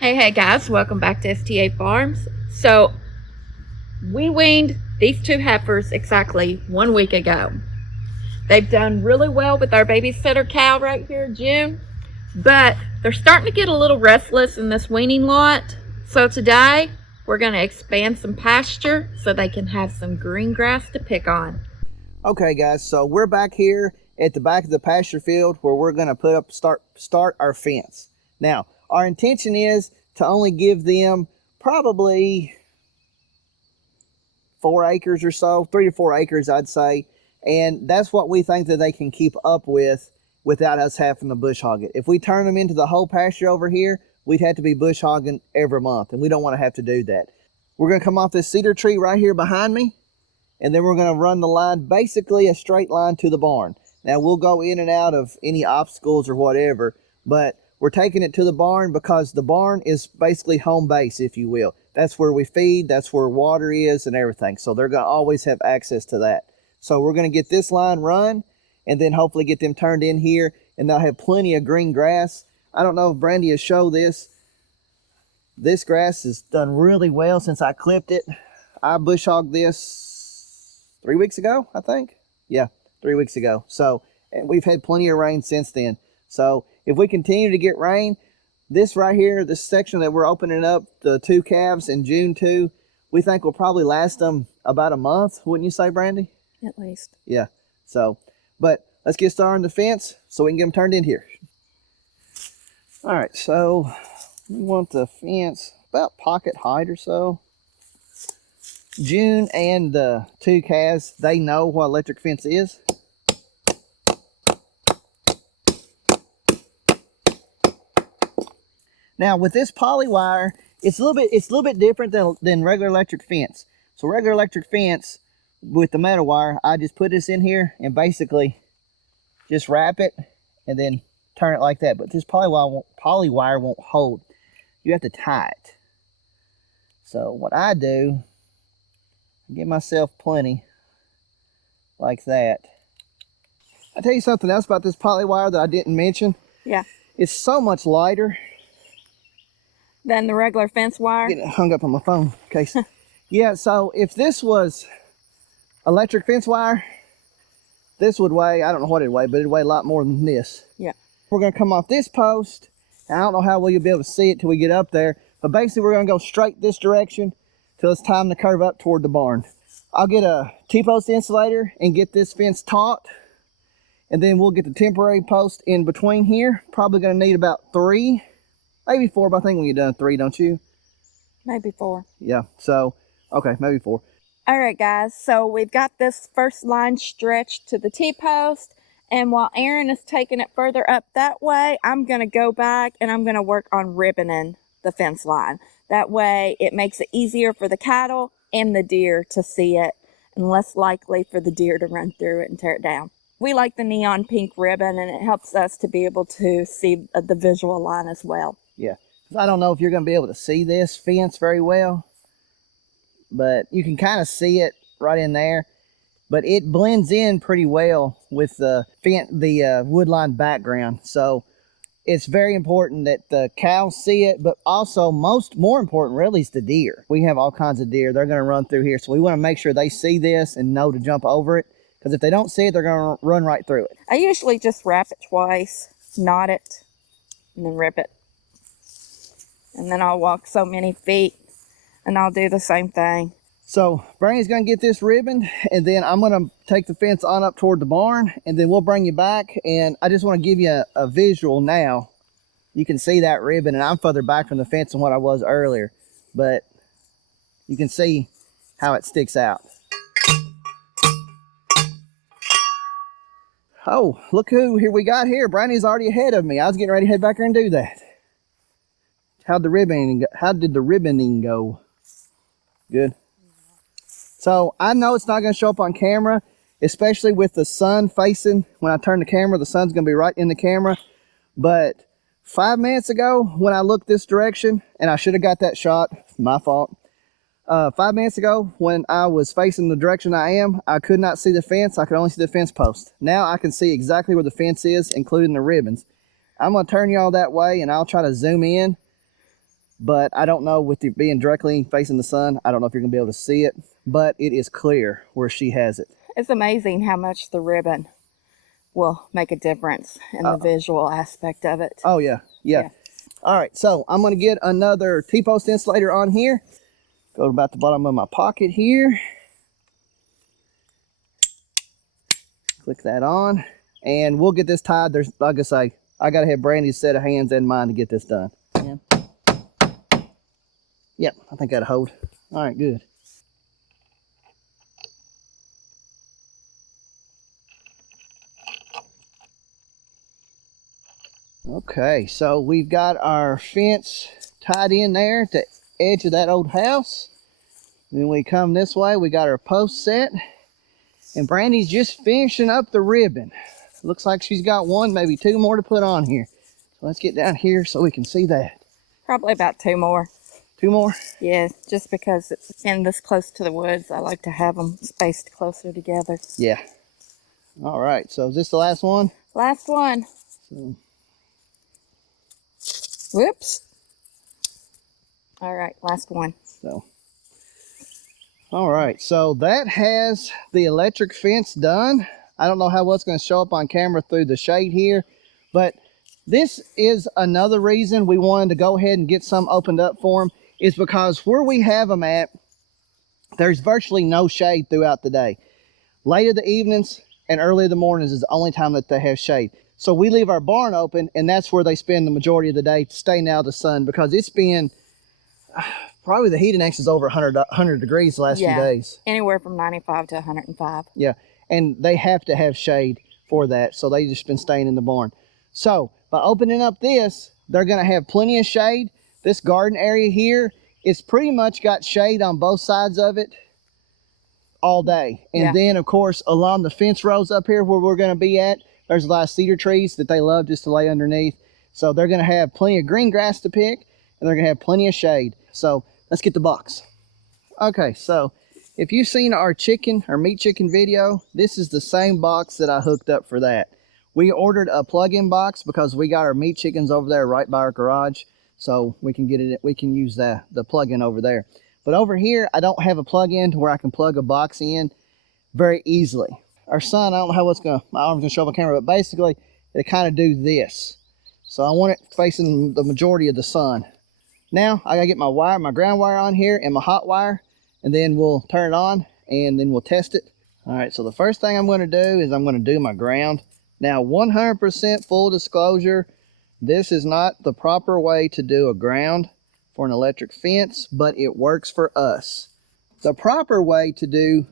Hey guys, welcome back to STA Farms. So we weaned these two heifers exactly 1 week ago. They've done really well with our babysitter cow right here, June, but they're starting to get a little restless in this weaning lot. So today we're going to expand some pasture so they can have some green grass to pick on. Okay guys, so we're back here at the back of the pasture field where we're going to start our fence. Now, our intention is to only give them probably 4 acres or so, 3 to 4 acres I'd say, and that's what we think that they can keep up with without us having to bush hog it. If we turn them into the whole pasture over here, we'd have to be bush hogging every month, and we don't want to have to do that. We're going to come off this cedar tree right here behind me, and then we're going to run the line, basically a straight line to the barn. Now we'll go in and out of any obstacles or whatever, but we're taking it to the barn because the barn is basically home base, if you will. That's where we feed, that's where water is and everything. So they're going to always have access to that. So we're going to get this line run and then hopefully get them turned in here, and they'll have plenty of green grass. I don't know if Brandy has showed this. This grass has done really well since I clipped it. I bush hogged this 3 weeks ago, I think. Yeah, 3 weeks ago. So, and we've had plenty of rain since then. So if we continue to get rain, this right here, this section that we're opening up, the 2 calves in June 2, we think will probably last them about a month, wouldn't you say, Brandy? At least. Yeah. So, but let's get started on the fence so we can get them turned in here. All right, so we want the fence about pocket height or so. June and the 2 calves, they know what electric fence is. Now with this poly wire, it's a little bit different than regular electric fence. So regular electric fence with the metal wire, I just put this in here and basically just wrap it and then turn it like that. But this poly wire won't hold. You have to tie it. So what I do, give myself plenty like that. I'll tell you something else about this poly wire that I didn't mention. Yeah. It's so much lighter Than the regular fence wire? Get it hung up on my phone in case. Yeah, so if this was electric fence wire, this would weigh, I don't know what it'd weigh, but it'd weigh a lot more than this. Yeah. We're going to come off this post, and I don't know how well you'll be able to see it till we get up there, but basically we're going to go straight this direction till it's time to curve up toward the barn. I'll get a T-post insulator and get this fence taut, and then we'll get the temporary post in between here. Probably going to need about 3, maybe 4, but I think when you're done 3, don't you? Maybe 4. Yeah, so, okay, maybe 4. All right, guys, so we've got this first line stretched to the T-post, and while Aaron is taking it further up that way, I'm going to go back and I'm going to work on ribboning the fence line. That way it makes it easier for the cattle and the deer to see it, and less likely for the deer to run through it and tear it down. We like the neon pink ribbon, and it helps us to be able to see the visual line as well. Yeah, I don't know if you're going to be able to see this fence very well, but you can kind of see it right in there. But it blends in pretty well with the woodline background. So it's very important that the cows see it, but also more important really is the deer. We have all kinds of deer. They're going to run through here. So we want to make sure they see this and know to jump over it. Because if they don't see it, they're going to run right through it. I usually just wrap it twice, knot it, and then rip it. And then I'll walk so many feet, and I'll do the same thing. So Brandy's going to get this ribbon, and then I'm going to take the fence on up toward the barn, and then we'll bring you back. And I just want to give you a visual now. You can see that ribbon, and I'm further back from the fence than what I was earlier, but you can see how it sticks out. Oh, look who here we got here. Brandy's already ahead of me. I was getting ready to head back there and do that. How did the ribboning go? Good. So I know it's not going to show up on camera, especially with the sun facing. When I turn the camera, the sun's going to be right in the camera. But 5 minutes ago, when I looked this direction, and I should have got that shot, my fault. 5 minutes ago, when I was facing the direction I am, I could not see the fence. I could only see the fence post. Now I can see exactly where the fence is, including the ribbons. I'm going to turn y'all that way, and I'll try to zoom in. but I don't know, with it being directly facing the sun, I don't know if you're gonna be able to see it, but it is clear where she has it. It's amazing how much the ribbon will make a difference in the visual aspect of it. Oh yeah. All right, so I'm gonna get another T-post insulator on here. Go to about the bottom of my pocket here. Click that on, and we'll get this tied. There's, like I say, I gotta have Brandy's set of hands and mine to get this done. Yeah. Yep, I think that'll hold. All right, good. Okay, so we've got our fence tied in there to the edge of that old house. Then we come this way, we got our post set, and Brandy's just finishing up the ribbon. Looks like she's got one, maybe two more to put on here. So let's get down here so we can see that. Probably about 2 more. 2 more? Yeah, just because it's in this close to the woods, I like to have them spaced closer together. Yeah. All right, so is this the last one? Last one. So. Whoops. All right, last one. So. All right, so that has the electric fence done. I don't know how well it's going to show up on camera through the shade here, but this is another reason we wanted to go ahead and get some opened up for them, is because where we have them at, there's virtually no shade throughout the day. Late in the evenings and early in the mornings is the only time that they have shade. So we leave our barn open, and that's where they spend the majority of the day staying out of the sun, because it's been probably the heat index is over 100 degrees the last few days. Anywhere from 95 to 105. Yeah, and they have to have shade for that, so they just been staying in the barn. So by opening up this, they're going to have plenty of shade. This garden area here, it's pretty much got shade on both sides of it all day. And then, of course, along the fence rows up here where we're going to be at, there's a lot of cedar trees that they love just to lay underneath. So they're going to have plenty of green grass to pick, and they're going to have plenty of shade. So let's get the box. Okay, so if you've seen our meat chicken video, this is the same box that I hooked up for that. We ordered a plug-in box because we got our meat chickens over there right by our garage, so we can get it. We can use the plug-in over there. But over here, I don't have a plug-in to where I can plug a box in very easily. Our sun, I don't know how my arm's gonna show up on camera, but basically they kind of do this. So I want it facing the majority of the sun. Now I gotta get my ground wire on here and my hot wire, and then we'll turn it on and then we'll test it. All right, so the first thing I'm gonna do is I'm gonna do my ground. Now 100% full disclosure, this is not the proper way to do a ground for an electric fence, but it works for us. The proper way to do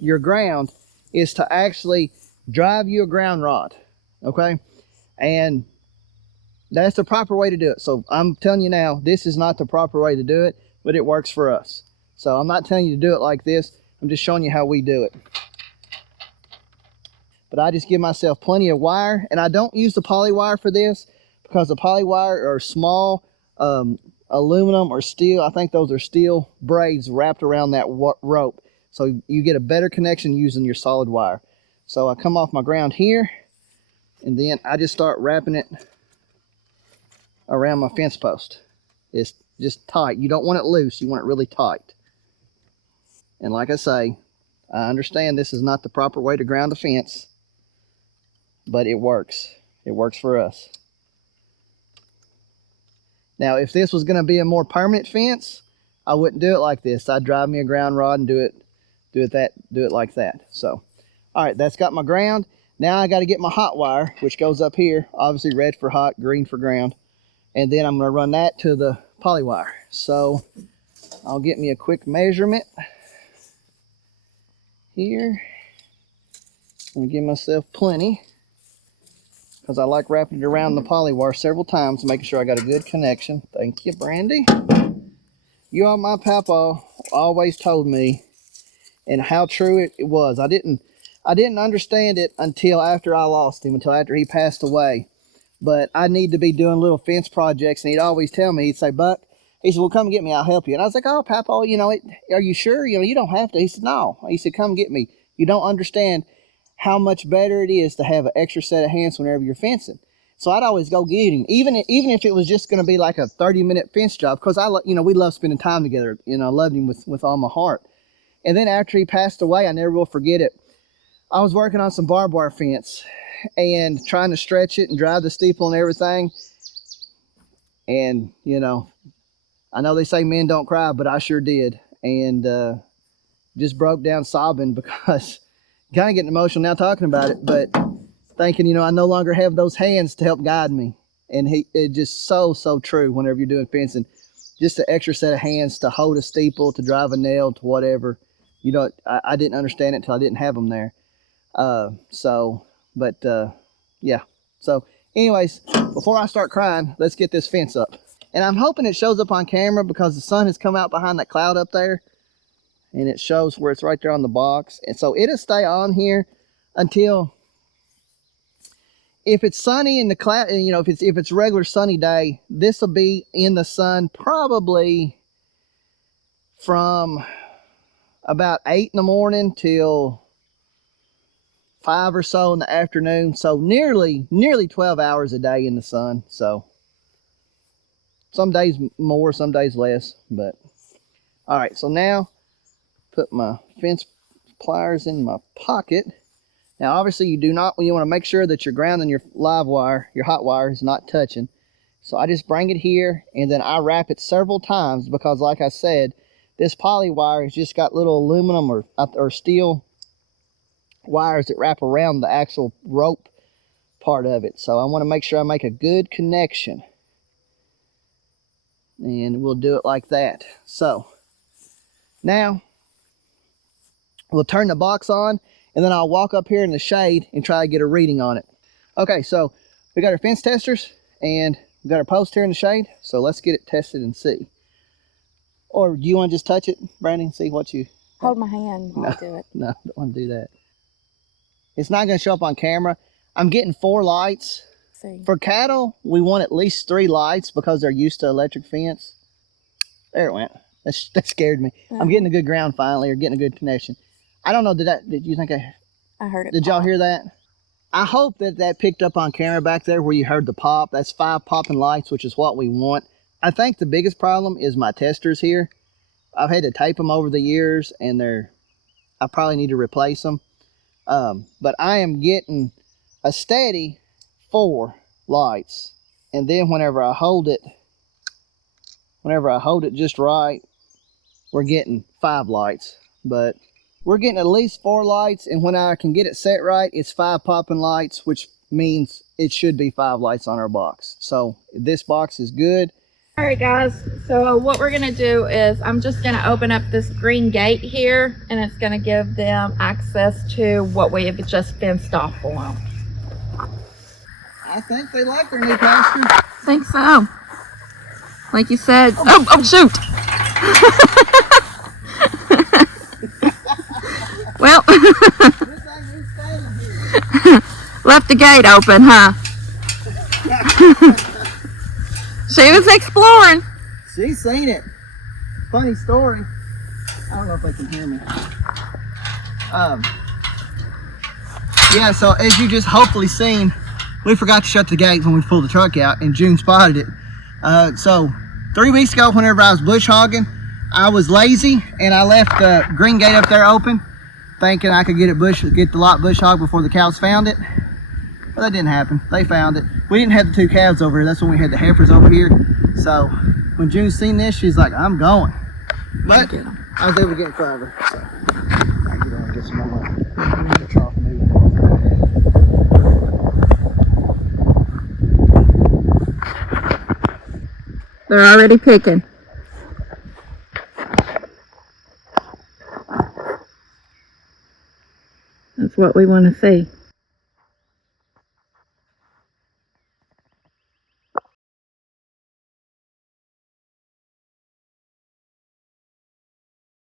your ground is to actually drive you a ground rod, okay? And that's the proper way to do it. So I'm telling you now, this is not the proper way to do it, but it works for us. So I'm not telling you to do it like this. I'm just showing you how we do it. But I just give myself plenty of wire, and I don't use the poly wire for this because the poly wire are small aluminum or steel. I think those are steel braids wrapped around that rope. So you get a better connection using your solid wire. So I come off my ground here, and then I just start wrapping it around my fence post. It's just tight. You don't want it loose. You want it really tight. And like I say, I understand this is not the proper way to ground a fence, but it works. It works for us. Now, if this was going to be a more permanent fence, I wouldn't do it like this. I'd drive me a ground rod and do it like that. So, all right, that's got my ground. Now I got to get my hot wire, which goes up here. Obviously, red for hot, green for ground. And then I'm going to run that to the poly wire. So I'll get me a quick measurement here. I'm going to give myself plenty, because I like wrapping it around the poly wire several times, making sure I got a good connection. Thank you, Brandy. You all, my papa always told me, and how true it was. I didn't understand it until after I lost him, until after he passed away. But I need to be doing little fence projects, and he'd always tell me, he'd say, Buck, he said, well, come get me, I'll help you. And I was like, oh, Papa, are you sure? You don't have to. He said, no. He said, come get me. You don't understand how much better it is to have an extra set of hands whenever you're fencing. So I'd always go get him, even if it was just going to be like a 30-minute fence job, because we love spending time together. I loved him with all my heart. And then after he passed away, I never will forget it. I was working on some barbed wire fence and trying to stretch it and drive the steeple and everything. And I know they say men don't cry, but I sure did, and just broke down sobbing because kind of getting emotional now talking about it, but thinking, I no longer have those hands to help guide me. And it just so true whenever you're doing fencing. Just an extra set of hands to hold a steeple, to drive a nail, to whatever. I didn't understand it until I didn't have them there. Yeah. So anyways, before I start crying, let's get this fence up. And I'm hoping it shows up on camera because the sun has come out behind that cloud up there. And it shows where it's right there on the box. And so it'll stay on here until, if it's sunny in the cloud, if it's a regular sunny day, this will be in the sun probably from about 8 in the morning till 5 or so in the afternoon. So nearly 12 hours a day in the sun. So some days more, some days less. But all right, so now put my fence pliers in my pocket. Now obviously you want to make sure that your ground and your live wire, your hot wire, is not touching. So I just bring it here and then I wrap it several times because, like I said, this poly wire has just got little aluminum or steel wires that wrap around the actual rope part of it. So I want to make sure I make a good connection. And we'll do it like that. So now we'll turn the box on, and then I'll walk up here in the shade and try to get a reading on it. Okay, so we got our fence testers and we got our post here in the shade. So let's get it tested and see. Or do you want to just touch it, Brandon, see what you... Hold my hand while I do it. No, I don't want to do that. It's not going to show up on camera. I'm getting 4 lights. See. For cattle, we want at least 3 lights because they're used to electric fence. There it went. That scared me. I'm getting a good ground finally, or getting a good connection. I don't know, did you think I heard it. Did y'all hear that? I hope that picked up on camera back there where you heard the pop. That's 5 popping lights, which is what we want. I think the biggest problem is my testers here. I've had to tape them over the years, and I probably need to replace them. But I am getting a steady 4 lights. And then whenever I hold it just right, we're getting 5 lights. But we're getting at least 4 lights, and when I can get it set right, it's 5 popping lights, which means it should be 5 lights on our box. So this box is good. All right, guys, so what we're gonna do is I'm just gonna open up this green gate here, and it's gonna give them access to what we have just fenced off for them. I think they like their new pasture. I think so. Like you said. Oh shoot! Well, left the gate open, huh? She was exploring. She's seen it. Funny story. I don't know if they can hear me. Yeah, so as you just hopefully seen, we forgot to shut the gate when we pulled the truck out, and June spotted it. So 3 weeks ago, whenever I was bush hogging, I was lazy and I left the green gate up there open, thinking I could get the lot bush hog before the cows found it. But that didn't happen. They found it. We didn't have the 2 calves over here. That's when we had the heifers over here. So when June seen this, she's like, I'm going. But I was able to get in front of her. So I can get on and get some more trough moving. They're already picking. That's what we want to see.